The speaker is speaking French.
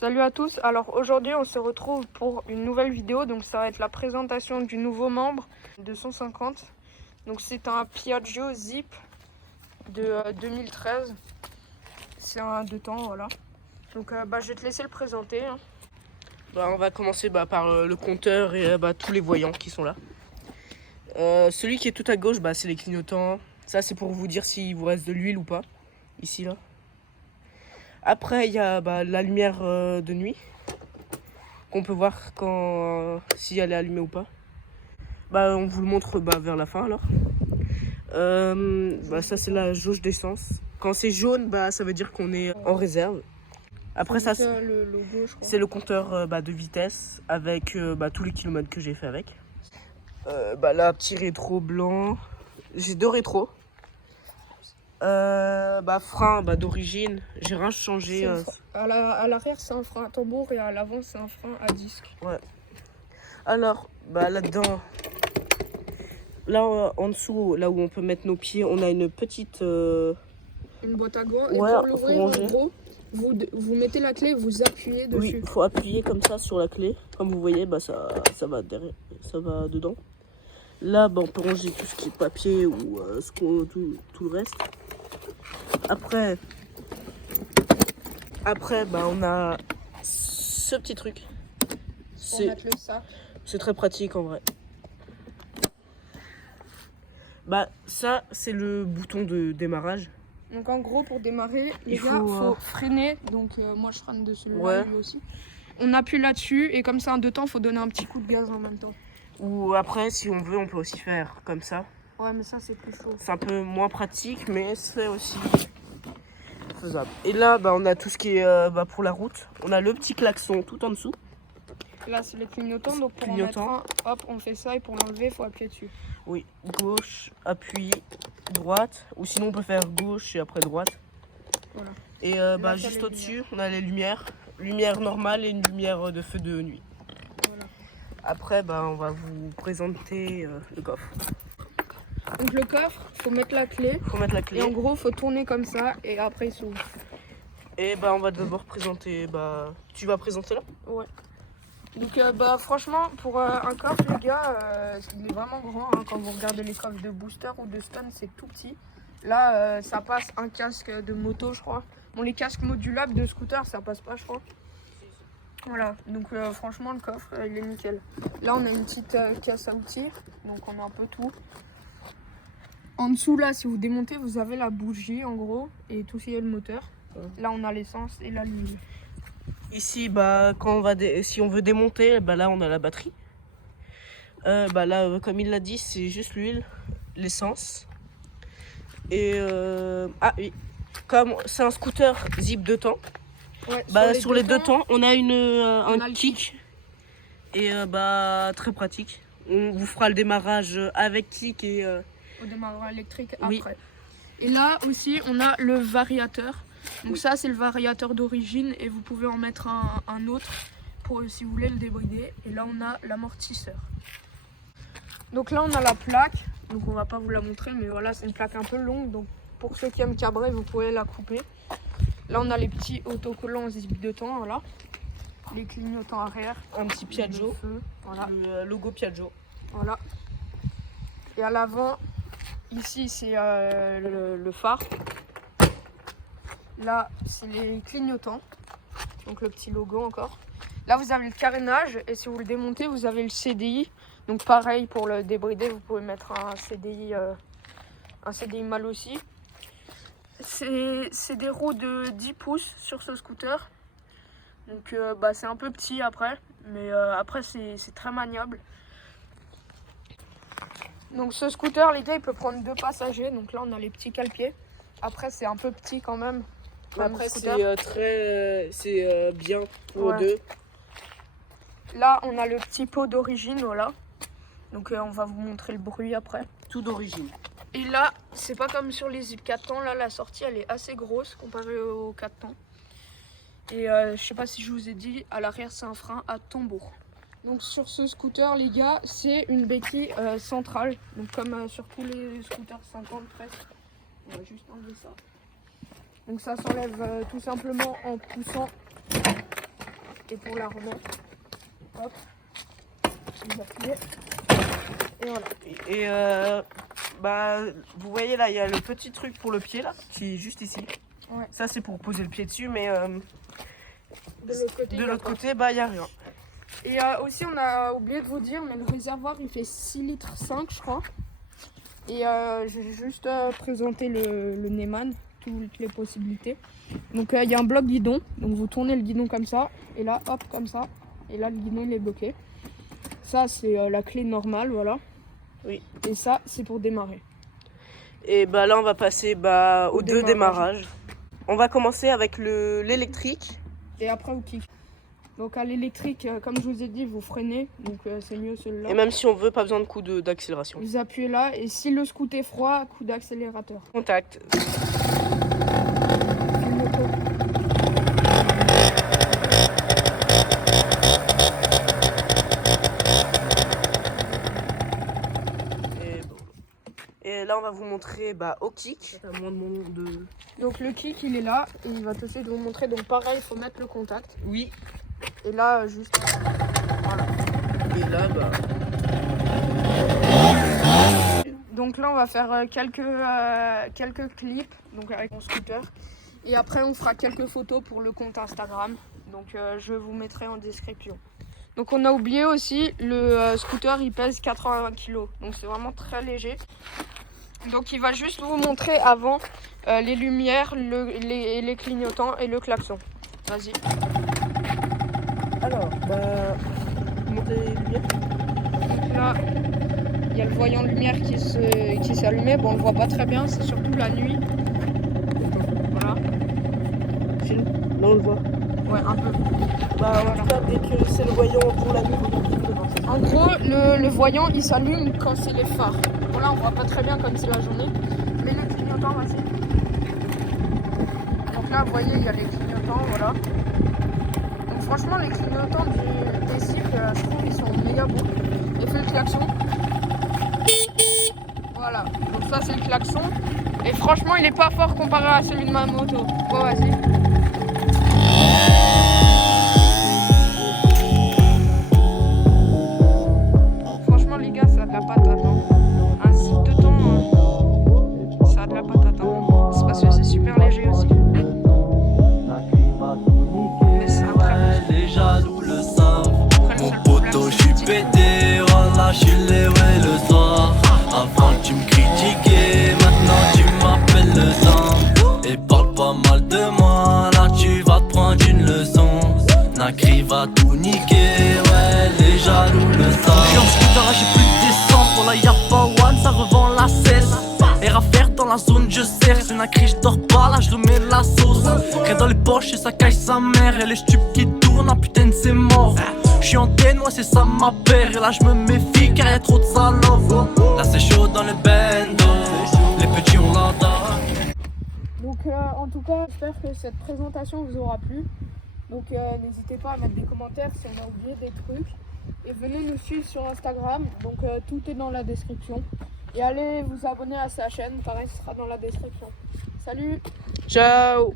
Salut à tous, alors aujourd'hui on se retrouve pour une nouvelle vidéo, donc ça va être la présentation du nouveau membre de 150. Donc c'est un Piaggio Zip de 2013, c'est un 2 temps, voilà. Donc je vais te laisser le présenter. Hein. On va commencer par le compteur et tous les voyants qui sont là. Celui qui est tout à gauche, c'est les clignotants. Ça c'est pour vous dire s'il vous reste de l'huile ou pas, ici là. Après il y a la lumière de nuit, qu'on peut voir si elle est allumée ou pas. On vous le montre vers la fin alors. Ça c'est la jauge d'essence. Quand c'est jaune, ça veut dire qu'on est en réserve. Après ça, le logo, je crois. C'est le compteur de vitesse avec tous les kilomètres que j'ai fait avec. Là, petit rétro blanc. J'ai deux rétros. Frein d'origine. J'ai rien changé. À l'arrière, c'est un frein à tambour et à l'avant, c'est un frein à disque. Ouais. Alors, là-dedans, là en dessous, là où on peut mettre nos pieds, on a une petite. Une boîte à gants. Et pour l'ouvrir, en gros, vous mettez la clé et vous appuyez dessus. Oui, il faut appuyer comme ça sur la clé. Comme vous voyez, ça va derrière, ça va dedans. Là, on peut ranger tout ce qui est papier ou tout le reste. Après, on a ce petit truc. C'est très pratique en vrai. Ça, c'est le bouton de démarrage. Donc en gros, pour démarrer, il faut freiner. Donc moi je freine de celui-là, lui aussi. On appuie là-dessus et comme c'est un 2 temps, il faut donner un petit coup de gaz en même temps. Ou après, si on veut, on peut aussi faire comme ça. Ouais, mais ça c'est plus chaud. C'est un peu moins pratique, mais c'est aussi faisable. Et là, on a tout ce qui est pour la route. On a le petit klaxon tout en dessous. Là, c'est les clignotants. Donc pour en mettre un, hop, on fait ça et pour l'enlever, il faut appuyer dessus. Oui, gauche, appui, droite. Ou sinon, on peut faire gauche et après droite. Voilà. Et juste au-dessus, on a les lumières. Lumière normale et une lumière de feu de nuit. Voilà. Après, on va vous présenter le coffre. Donc le coffre, faut mettre la clé. Et en gros, faut tourner comme ça et après il s'ouvre. Et on va d'abord présenter. Tu vas présenter là? Ouais. Donc franchement, pour un coffre, les gars, il est vraiment grand. Hein. Quand vous regardez les coffres de Booster ou de Stone, c'est tout petit. Là, ça passe un casque de moto, je crois. Bon, les casques modulables de scooter, ça passe pas, je crois. Voilà, donc franchement, le coffre, il est nickel. Là, on a une petite caisse à outils, donc on a un peu tout. En dessous, là, si vous démontez, vous avez la bougie, en gros, et tout ce qui est le moteur. Là, on a l'essence et la l'huile. Ici, si on veut démonter, là, on a la batterie. Là, comme il l'a dit, c'est juste l'huile, l'essence. Et oui, comme c'est un scooter Zip 2 temps, sur les deux temps, on a un kick. Et très pratique. On vous fera le démarrage avec kick et au démarrage électrique après. Et là aussi, on a le variateur. Donc ça, c'est le variateur d'origine et vous pouvez en mettre un autre pour si vous voulez le débrider. Et là, on a l'amortisseur. Donc là, on a la plaque. Donc on va pas vous la montrer, mais voilà, c'est une plaque un peu longue. Donc pour ceux qui aiment cabrer, vous pouvez la couper. Là, on a les petits autocollants Zip 2 temps, voilà. Les clignotants arrière. Un petit Piaggio. Voilà. Le logo Piaggio. Voilà. Et à l'avant, ici, c'est le phare. Là, c'est les clignotants. Donc le petit logo encore. Là, vous avez le carénage. Et si vous le démontez, vous avez le CDI. Donc pareil, pour le débrider, vous pouvez mettre un CDI mal aussi. C'est des roues de 10 pouces sur ce scooter. Donc c'est un peu petit après. Mais après, c'est très maniable. Donc ce scooter, les gars, il peut prendre 2 passagers. Donc là, on a les petits cale-pieds. Après, c'est un peu petit quand même. Après, c'est bien pour deux. Là, on a le petit pot d'origine, voilà. Donc on va vous montrer le bruit après. Tout d'origine. Et là, c'est pas comme sur les Zip 4 temps. Là, la sortie, elle est assez grosse comparée aux 4 temps. Et je sais pas si je vous ai dit, à l'arrière, c'est un frein à tambour. Donc sur ce scooter, les gars, c'est une béquille centrale. Donc comme sur tous les scooters 50 presque. On va juste enlever ça. Donc ça s'enlève tout simplement en poussant Et pour la remettre, hop, vous appuyez. Et voilà. Et bah, vous voyez là, il y a le petit truc pour le pied là, qui est juste ici. Ouais. Ça c'est pour poser le pied dessus, mais De l'autre côté, bah, il n'y a rien. Et aussi, on a oublié de vous dire, mais le réservoir, il fait 6,5 litres, je crois. Et je vais juste présenter le Neyman, toutes les possibilités. Donc, il y a un bloc guidon. Donc, vous tournez le guidon comme ça. Et là, hop, comme ça. Et là, le guidon, il est bloqué. Ça, c'est la clé normale, voilà. Oui. Et ça, c'est pour démarrer. Et bah là, on va passer aux deux démarrage. démarrages. On va commencer avec l'électrique. Et après, au kick. Donc à l'électrique, comme je vous ai dit, vous freinez, donc c'est mieux celui-là. Et même si on veut, pas besoin de coup d'accélération. Vous appuyez là, et si le scooter est froid, coup d'accélérateur. Contact. Et là, on va vous montrer au kick. Donc le kick, il est là, et il va tout de suite vous montrer. Donc pareil, il faut mettre le contact. Oui. Et là, juste... Voilà. Et là, Donc là, on va faire quelques clips donc avec mon scooter. Et après, on fera quelques photos pour le compte Instagram. Donc je vous mettrai en description. Donc on a oublié aussi, le scooter, il pèse 80 kg. Donc c'est vraiment très léger. Donc il va juste vous montrer avant les lumières, les clignotants et le klaxon. Vas-y. Alors, montez les lumières. Donc là, il y a le voyant de lumière qui s'est allumé. Bon, on le voit pas très bien, c'est surtout la nuit. Voilà. Film. Là, on le voit. Ouais, un peu. En tout cas, dès que c'est le voyant pour la nuit, en gros, le voyant, il s'allume quand c'est les phares. Bon, là, on voit pas très bien comme c'est la journée. Mais le clignotant, vas-y. Donc là, vous voyez, il y a les clignotants, voilà. Donc franchement, les clignotants des cycles, je trouve qu'ils sont méga beaux. Et fait le klaxon. Voilà, donc ça c'est le klaxon. Et franchement, il est pas fort comparé à celui de ma moto. Bon, vas-y. Franchement, les gars, ça a de la patate. Un cycle de temps, ça a de la patate. C'est parce que c'est super léger aussi. Mais c'est un très bon. Les jaloux le savent. Mon poteau, je suis pété. Wallah, je suis levé le soir. Avant tu me critiquais, maintenant tu m'appelles le sang. Et parle pas mal de moi, là tu vas te prendre une leçon. Nakri va tout niquer, ouais, les jaloux le savent. J'suis en scooter, j'ai plus d'essence. Pour la y'a pas one, ça revend la cesse. Et à faire dans la zone, je serre. C'est Nakri, j'dors pas, là j'remets la sauce. Rien dans les poches et ça cache sa mère. Et les stupes qui tournent, ah putain, c'est mort. J'suis en ténois, c'est ça ma paire. Et là j'me méfie car y'a trop de salopes. Là c'est chaud dans le bendo. Les petits ont la dalle. Donc en tout cas, j'espère que cette présentation vous aura plu. Donc n'hésitez pas à mettre des commentaires si on a oublié des trucs. Et venez nous suivre sur Instagram. Donc tout est dans la description. Et allez vous abonner à sa chaîne, pareil, ce sera dans la description. Salut! Ciao.